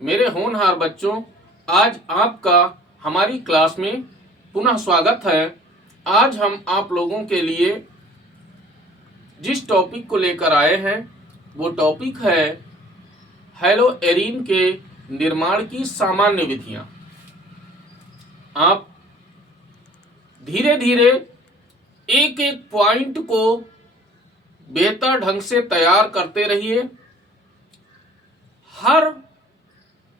मेरे होनहार बच्चों, आज आपका हमारी क्लास में पुनः स्वागत है। आज हम आप लोगों के लिए जिस टॉपिक को लेकर आए हैं वो टॉपिक है हैलोएरीन के निर्माण की सामान्य विधियां। आप धीरे धीरे एक एक पॉइंट को बेहतर ढंग से तैयार करते रहिए। हर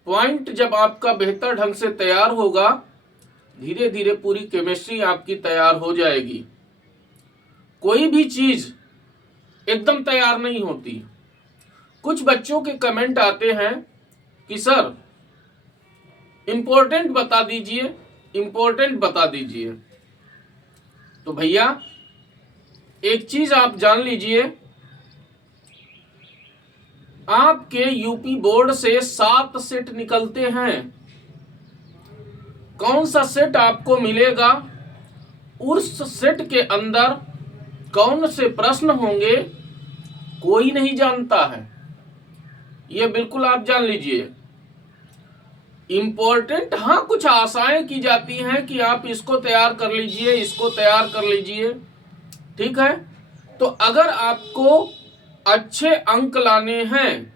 पॉइंट जब आपका बेहतर ढंग से तैयार होगा, धीरे धीरे पूरी केमिस्ट्री आपकी तैयार हो जाएगी। कोई भी चीज एकदम तैयार नहीं होती। कुछ बच्चों के कमेंट आते हैं कि सर इंपॉर्टेंट बता दीजिए, इंपॉर्टेंट बता दीजिए। तो भैया एक चीज आप जान लीजिए, आपके यूपी बोर्ड से 7 सेट निकलते हैं। कौन सा सेट आपको मिलेगा, उस सेट के अंदर कौन से प्रश्न होंगे, कोई नहीं जानता है। यह बिल्कुल आप जान लीजिए। इंपॉर्टेंट हाँ कुछ आशाएं की जाती हैं कि आप इसको तैयार कर लीजिए, इसको तैयार कर लीजिए, ठीक है। तो अगर आपको अच्छे अंक लाने हैं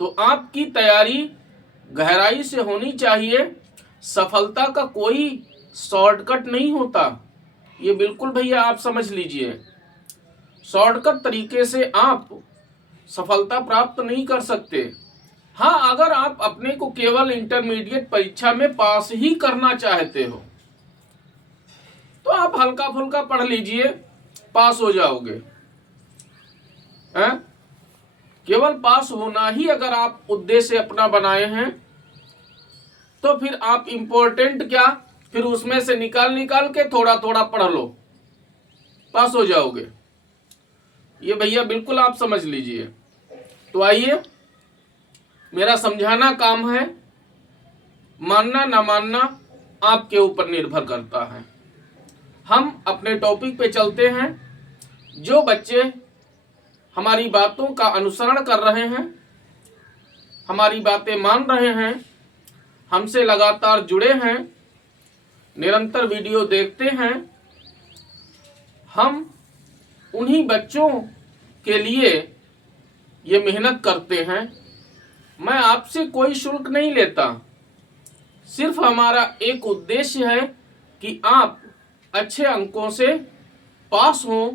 तो आपकी तैयारी गहराई से होनी चाहिए। सफलता का कोई शॉर्टकट नहीं होता, ये बिल्कुल भैया आप समझ लीजिए। शॉर्टकट तरीके से आप सफलता प्राप्त नहीं कर सकते। हाँ, अगर आप अपने को केवल इंटरमीडिएट परीक्षा में पास ही करना चाहते हो तो आप हल्का फुल्का पढ़ लीजिए, पास हो जाओगे। केवल पास होना ही अगर आप उद्देश्य अपना बनाए हैं तो फिर आप इंपॉर्टेंट क्या, फिर उसमें से निकाल निकाल के थोड़ा थोड़ा पढ़ लो, पास हो जाओगे। ये भैया बिल्कुल आप समझ लीजिए। तो आइए, मेरा समझाना काम है, मानना ना मानना आपके ऊपर निर्भर करता है। हम अपने टॉपिक पे चलते हैं। जो बच्चे हमारी बातों का अनुसरण कर रहे हैं, हमारी बातें मान रहे हैं, हमसे लगातार जुड़े हैं, निरंतर वीडियो देखते हैं, हम उन्हीं बच्चों के लिए ये मेहनत करते हैं। मैं आपसे कोई शुल्क नहीं लेता, सिर्फ हमारा एक उद्देश्य है कि आप अच्छे अंकों से पास हों।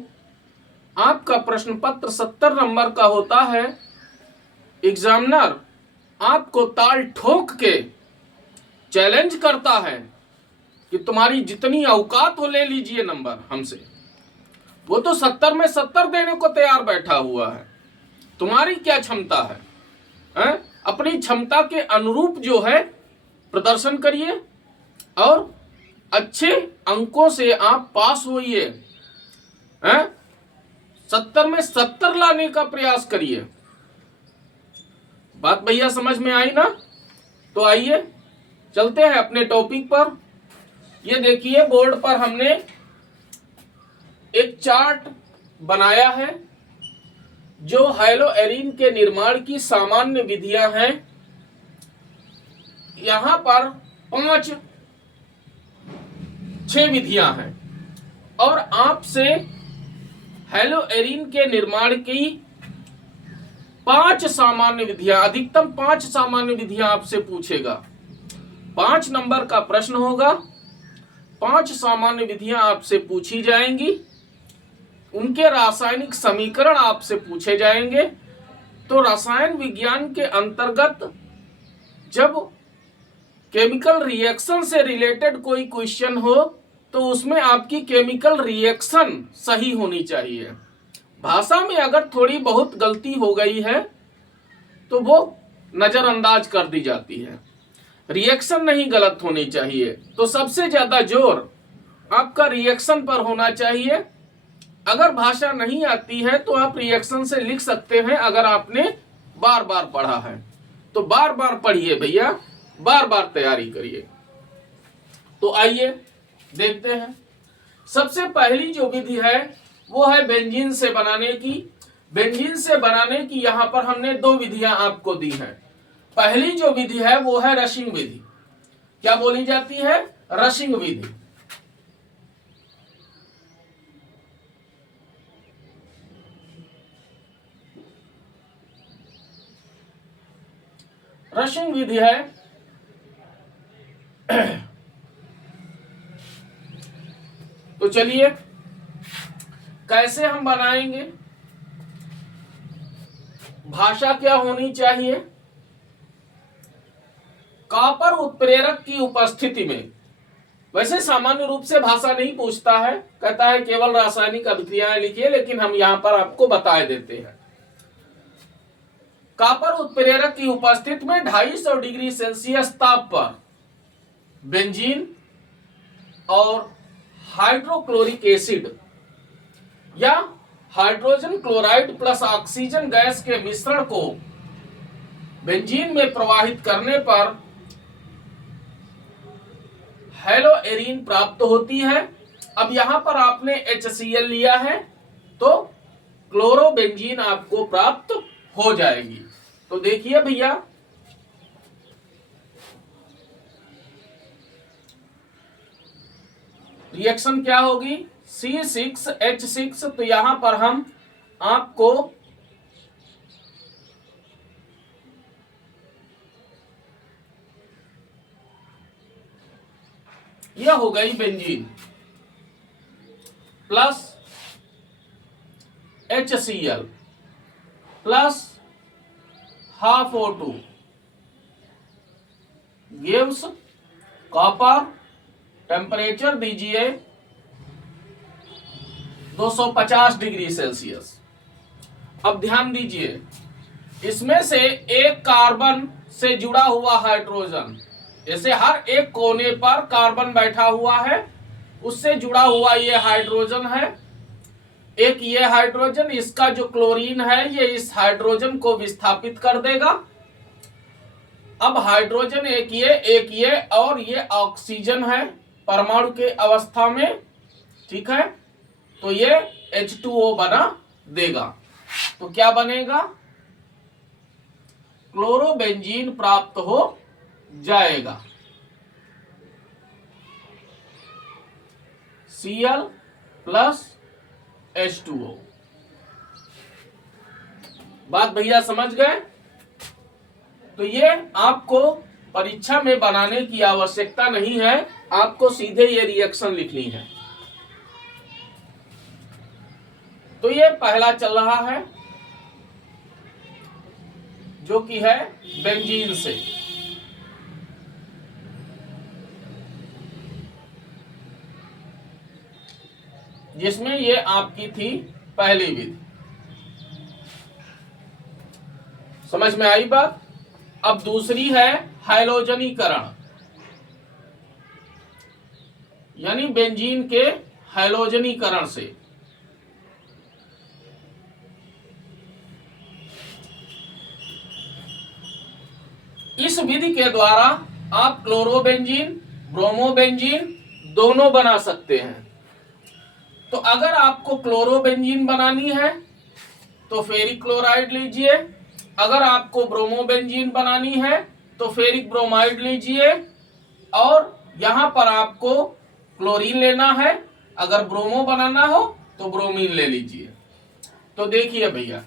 आपका प्रश्न पत्र 70 नंबर का होता है। एग्जामिनर आपको ताल ठोक के चैलेंज करता है कि तुम्हारी जितनी औकात हो ले लीजिए नंबर हमसे। वो तो 70 में 70 देने को तैयार बैठा हुआ है। तुम्हारी क्या क्षमता है? अपनी क्षमता के अनुरूप जो है प्रदर्शन करिए और अच्छे अंकों से आप पास होइए। 70 में 70 लाने का प्रयास करिए। बात भैया समझ में आई ना? तो आइए चलते हैं अपने टॉपिक पर। ये देखिए, बोर्ड पर हमने एक चार्ट बनाया है जो हैलोएरीन के निर्माण की सामान्य विधियां हैं। यहां पर 6 विधियां हैं और आपसे हैलोएरीन के निर्माण की 5 सामान्य विधियां, अधिकतम 5 सामान्य विधियां आपसे पूछेगा। 5 नंबर का प्रश्न होगा, 5 सामान्य विधियां आपसे पूछी जाएंगी, उनके रासायनिक समीकरण आपसे पूछे जाएंगे। तो रसायन विज्ञान के अंतर्गत जब केमिकल रिएक्शन से रिलेटेड कोई क्वेश्चन हो तो उसमें आपकी केमिकल रिएक्शन सही होनी चाहिए। भाषा में अगर थोड़ी बहुत गलती हो गई है तो वो नजरअंदाज कर दी जाती है। रिएक्शन नहीं गलत होनी चाहिए। तो सबसे ज्यादा जोर आपका रिएक्शन पर होना चाहिए। अगर भाषा नहीं आती है तो आप रिएक्शन से लिख सकते हैं। अगर आपने बार बार पढ़ा है तो बार बार पढ़िए भैया, बार बार तैयारी करिए। तो आइए देखते हैं। सबसे पहली जो विधि है वो है बेंजीन से बनाने की। बेंजीन से बनाने की यहाँ पर हमने 2 विधियां आपको दी हैं। पहली जो विधि है वो है रशिंग विधि। क्या बोली जाती है? रशिंग विधि। रशिंग विधि है तो चलिए कैसे हम बनाएंगे, भाषा क्या होनी चाहिए। कॉपर उत्प्रेरक की उपस्थिति में, वैसे सामान्य रूप से भाषा नहीं पूछता है, कहता है केवल रासायनिक अभिक्रियाएं लिखिए, लेकिन हम यहां पर आपको बता देते हैं। कॉपर उत्प्रेरक की उपस्थिति में 250 डिग्री सेल्सियस ताप पर बेंजीन और हाइड्रोक्लोरिक एसिड या hydrogen chloride plus oxygen gas के मिश्रण को बेंजीन में प्रवाहित करने पर हेलोएरीन प्राप्त होती है। अब यहां पर आपने HCl लिया है तो क्लोरोबेंजीन आपको प्राप्त हो जाएगी। तो देखिए भैया, रिएक्शन क्या होगी, C6H6। तो यहां पर हम आपको यह हो गई benzene plus HCl plus half O2 gives copper. Temperature दीजिए 250 डिग्री सेल्सियस। अब ध्यान दीजिए, इसमें से एक कार्बन से जुड़ा हुआ हाइड्रोजन, जैसे हर एक कोने पर कार्बन बैठा हुआ है, उससे जुड़ा हुआ ये हाइड्रोजन है। एक ये हाइड्रोजन, इसका जो क्लोरीन है ये इस हाइड्रोजन को विस्थापित कर देगा। अब हाइड्रोजन एक ये और ये ऑक्सीजन है परमाणु के अवस्था में, ठीक है। तो ये H2O बना देगा। तो क्या बनेगा, क्लोरोबेंजीन प्राप्त हो जाएगा। Cl plus H2O। बात भैया समझ गए? तो ये आपको परीक्षा में बनाने की आवश्यकता नहीं है, आपको सीधे ये रिएक्शन लिखनी है। तो ये पहला चल रहा है जो कि है बेंजीन से। जिसमें ये आपकी थी पहली विधि। समझ में आई बात? अब दूसरी है हैलोजनीकरण, यानी बेंजीन के हैलोजनीकरण से। इस विधि के द्वारा आप क्लोरोबेंजीन, ब्रोमोबेंजीन दोनों बना सकते हैं। तो अगर आपको क्लोरोबेंजीन बनानी है तो फेरिक क्लोराइड लीजिए, अगर आपको ब्रोमोबेंजीन बनानी है तो फेरिक ब्रोमाइड लीजिए, और यहां पर आपको क्लोरीन लेना है, अगर ब्रोमो बनाना हो तो ब्रोमीन ले लीजिए। तो देखिए भैया,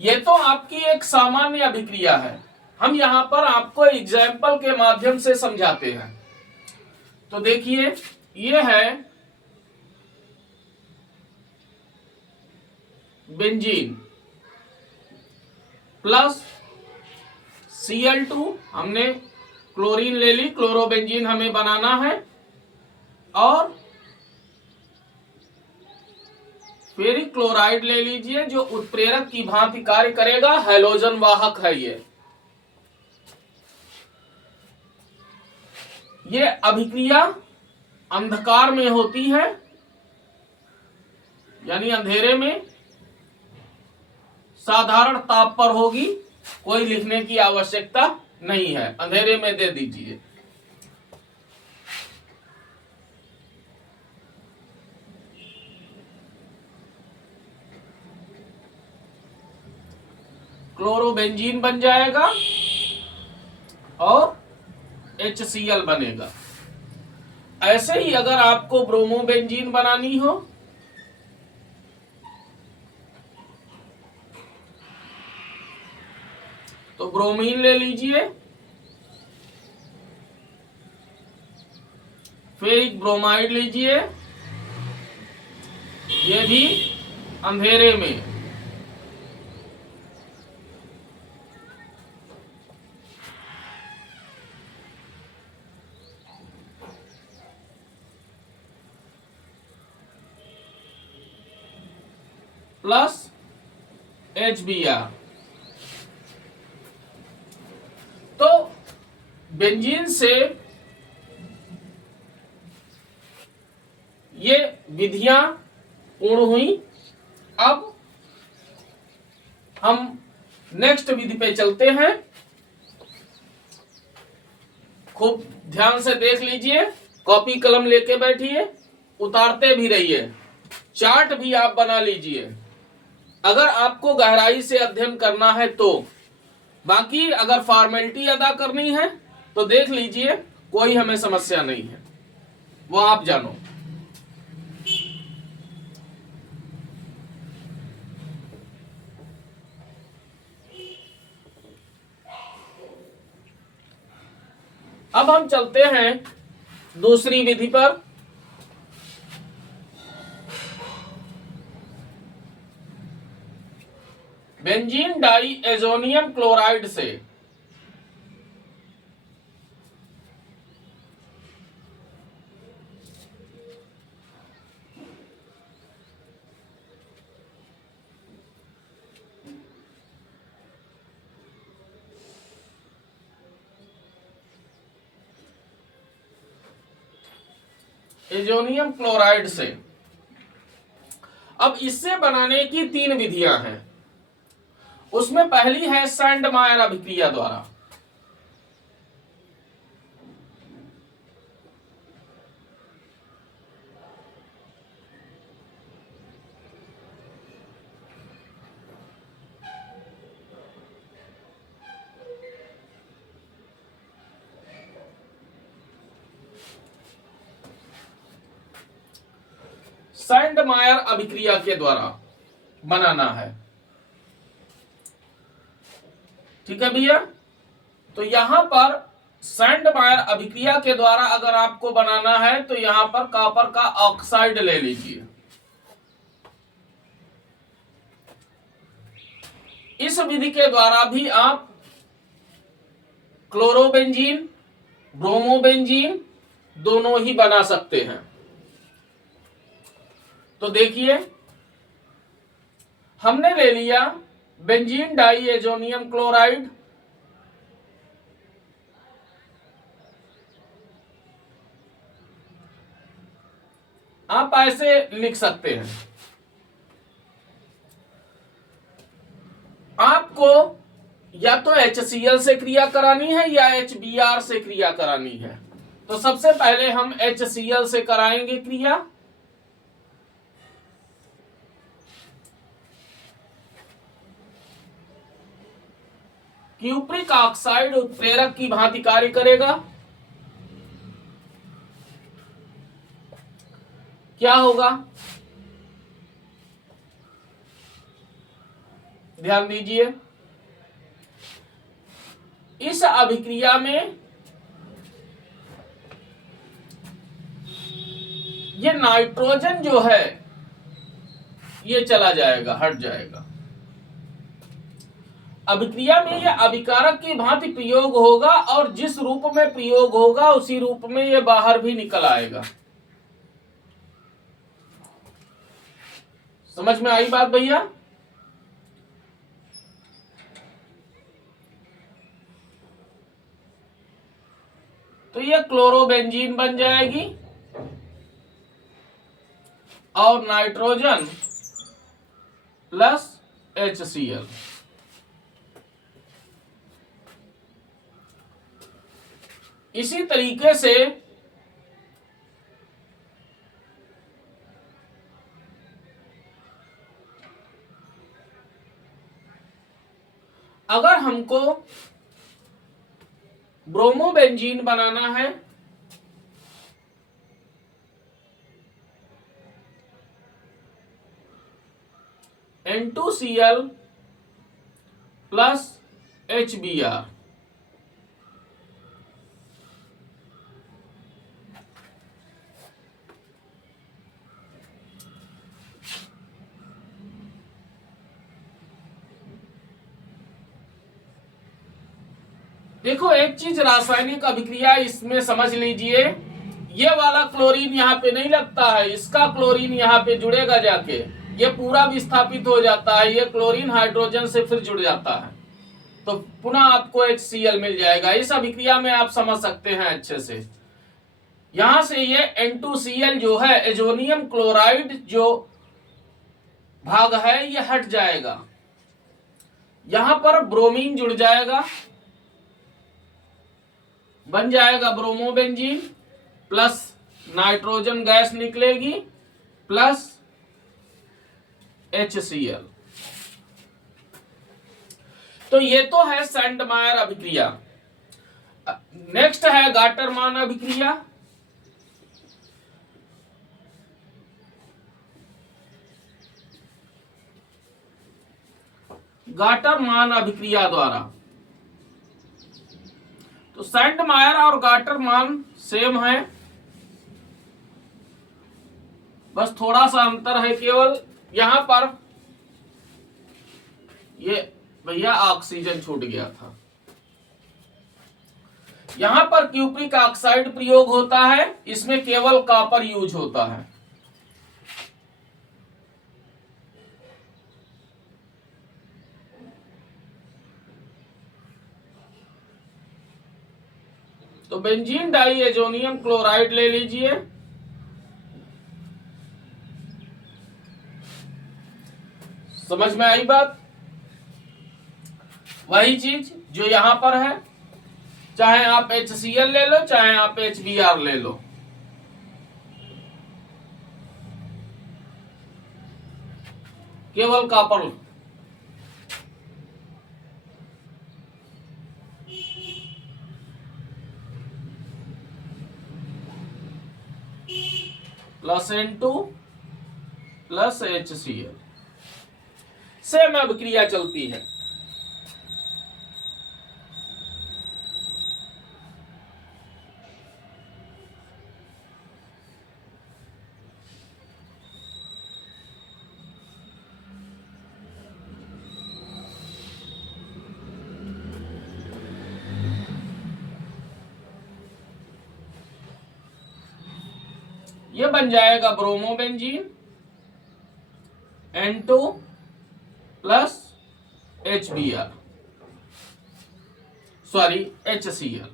ये तो आपकी एक सामान्य अभिक्रिया है, हम यहां पर आपको एग्जाम्पल के माध्यम से समझाते हैं। तो देखिए, ये है बेंजीन प्लस Cl2, हमने क्लोरीन ले ली, क्लोरोबेंजीन हमें बनाना है, और फेरिक क्लोराइड ले लीजिए जो उत्प्रेरक की भांति कार्य करेगा, हैलोजन वाहक है ये अभिक्रिया अंधकार में होती है, यानी अंधेरे में, साधारण ताप पर होगी, कोई लिखने की आवश्यकता नहीं है, अंधेरे में दे दीजिए। क्लोरोबेंजीन बन जाएगा और HCl बनेगा। ऐसे ही अगर आपको ब्रोमोबेंजीन बनानी हो तो ब्रोमीन ले लीजिए, फेरिक ब्रोमाइड लीजिए, ये भी अंधेरे में। Plus HBr। तो बेंजीन से ये विधियां पूर्ण हुई। अब हम नेक्स्ट विधि पे चलते हैं। खूब ध्यान से देख लीजिए, कॉपी कलम लेके बैठिए, उतारते भी रहिए, चार्ट भी आप बना लीजिए अगर आपको गहराई से अध्ययन करना है तो। बाकी अगर फॉर्मेलिटी अदा करनी है तो देख लीजिए, कोई हमें समस्या नहीं है, वो आप जानो। अब हम चलते हैं दूसरी विधि पर। बेंजीन डाई एजोनियम क्लोराइड से एजोनियम क्लोराइड से, अब इससे बनाने की 3 विधियां हैं। उसमें पहली है सैंडमायर अभिक्रिया द्वारा। सैंडमायर अभिक्रिया के द्वारा बनाना है, ठीक है भैया। तो यहां पर सैंडमायर अभिक्रिया के द्वारा अगर आपको बनाना है तो यहां पर कॉपर का ऑक्साइड ले लीजिए। इस विधि के द्वारा भी आप क्लोरोबेंजीन, ब्रोमोबेंजीन दोनों ही बना सकते हैं। तो देखिए, हमने ले लिया बेंजीन डाई एजोनियम क्लोराइड, आप ऐसे लिख सकते हैं। आपको या तो HCl से क्रिया करानी है या HBr से क्रिया करानी है। तो सबसे पहले हम HCl से कराएंगे क्रिया। क्यूप्रिक ऑक्साइड उत्प्रेरक की भांति कार्य करेगा। क्या होगा, ध्यान दीजिए। इस अभिक्रिया में ये नाइट्रोजन जो है ये चला जाएगा, हट जाएगा। अभिक्रिया में यह अभिकारक की भांति प्रयोग होगा और जिस रूप में प्रयोग होगा उसी रूप में यह बाहर भी निकल आएगा। समझ में आई बात भैया? तो यह क्लोरोबेंजीन बन जाएगी और नाइट्रोजन प्लस HCl। इसी तरीके से हमको ब्रोमोबेंजीन बनाना है, N2Cl प्लस HBr। देखो एक चीज रासायनिक अभिक्रिया इसमें समझ लीजिए, ये वाला क्लोरीन यहाँ पे नहीं लगता है, इसका क्लोरीन यहाँ पे जुड़ेगा जाके, ये पूरा विस्थापित हो जाता है, ये क्लोरीन हाइड्रोजन से फिर जुड़ जाता है, तो पुनः आपको HCl मिल जाएगा। इस अभिक्रिया में आप समझ सकते हैं अच्छे से। यहां से ये N2Cl जो है एजोनियम क्लोराइड जो भाग है ये हट जाएगा, यहां पर ब्रोमीन जुड़ जाएगा, बन जाएगा ब्रोमोबेंजीन, प्लस नाइट्रोजन गैस निकलेगी प्लस HCl। तो ये तो है सैंडमायर अभिक्रिया। नेक्स्ट है गाटरमान अभिक्रिया। गाटरमान अभिक्रिया द्वारा, तो सैंडमायर और गाटरमान सेम है, बस थोड़ा सा अंतर है केवल यहां पर ये भैया ऑक्सीजन छूट गया था, यहां पर क्यूप्रिक ऑक्साइड प्रयोग होता है, इसमें केवल कॉपर यूज होता है। तो बेंजीन डाई एजोनियम क्लोराइड ले लीजिए, समझ में आई बात? वही चीज जो यहां पर है, चाहे आप HCl ले लो चाहे आप HBr ले लो, केवल copper. Plus N2 plus HCl, same अभिक्रिया चलती है। ये बन जाएगा bromobenzene N2 plus HBr, sorry HCl।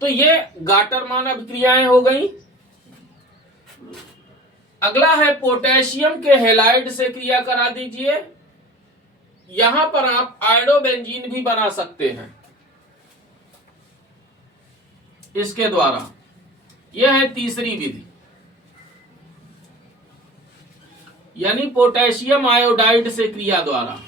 तो ये गाटरमान अभिक्रियाएं हो गई। अगला है पोटेशियम के हेलाइड से क्रिया करा दीजिए, यहां पर आप आयोडोबेंजीन भी बना सकते हैं इसके द्वारा। यह है तीसरी विधि, यानी पोटेशियम आयोडाइड से क्रिया द्वारा।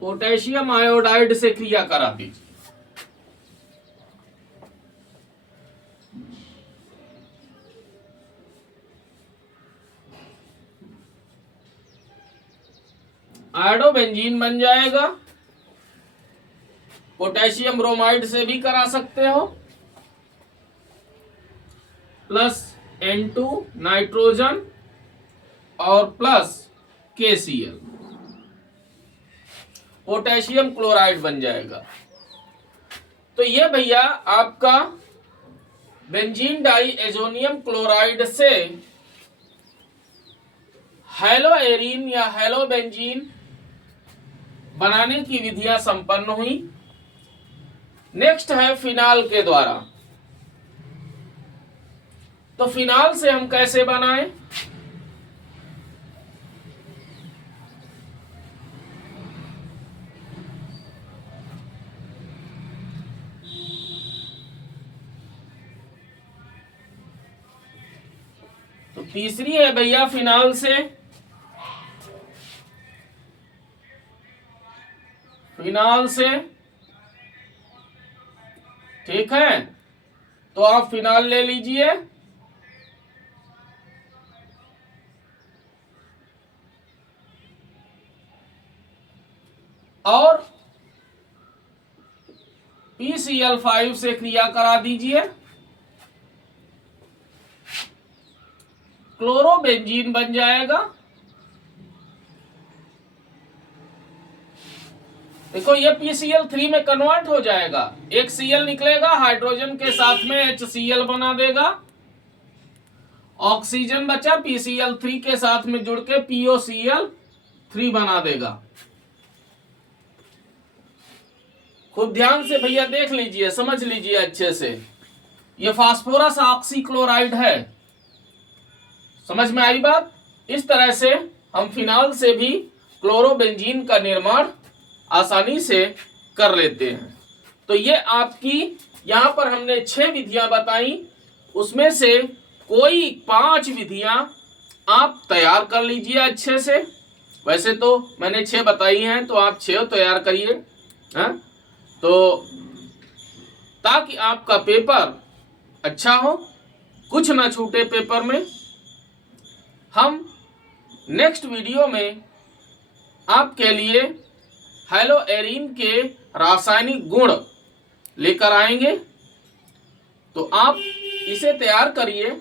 पोटेशियम आयोडाइड से क्रिया करा दीजिए। आयोडोबेंजीन बन जाएगा, पोटेशियम ब्रोमाइड से भी करा सकते हो, प्लस N2 नाइट्रोजन और प्लस KCl, पोटेशियम क्लोराइड बन जाएगा। तो ये भैया आपका बेंजीन डाई एजोनियम क्लोराइड से हेलो एरीन या हेलो बेंजीन बनाने की विधियां संपन्न हुई। नेक्स्ट है फिनाल के द्वारा। तो फिनाल से हम कैसे बनाएं? तीसरी है भैया फिनाल से, फिनाल से, ठीक है। तो आप फिनाल ले लीजिए। और PCl5 से क्रिया करा दीजिए। क्लोरोबेंजीन बन जाएगा। देखो ये PCl3 में कन्वर्ट हो जाएगा, एक Cl निकलेगा, हाइड्रोजन के साथ में HCl बना देगा, ऑक्सीजन बचा, PCl3 के साथ में जुड़ के POCl3 बना देगा। खूब ध्यान से भैया देख लीजिए, समझ लीजिए अच्छे से। ये फास्फोरस ऑक्सीक्लोराइड है, समझ में आई बात। इस तरह से हम फिनाल से भी क्लोरोबेंजीन का निर्माण आसानी से कर लेते हैं। तो ये आपकी यहाँ पर हमने 6 विधियां बताई, उसमें से कोई 5 विधियां आप तैयार कर लीजिए अच्छे से। वैसे तो मैंने 6 बताई हैं, तो आप 6 तैयार करिए, हाँ? तो ताकि आपका पेपर अच्छा हो, कुछ ना छूटे पेपर में। हम नेक्स्ट वीडियो में आपके लिए हैलोएरिन के रासायनिक गुण लेकर आएंगे, तो आप इसे तैयार करिए,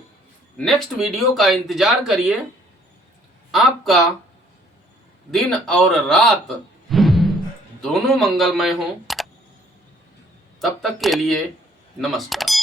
नेक्स्ट वीडियो का इंतजार करिए। आपका दिन और रात दोनों मंगलमय हो। तब तक के लिए नमस्कार।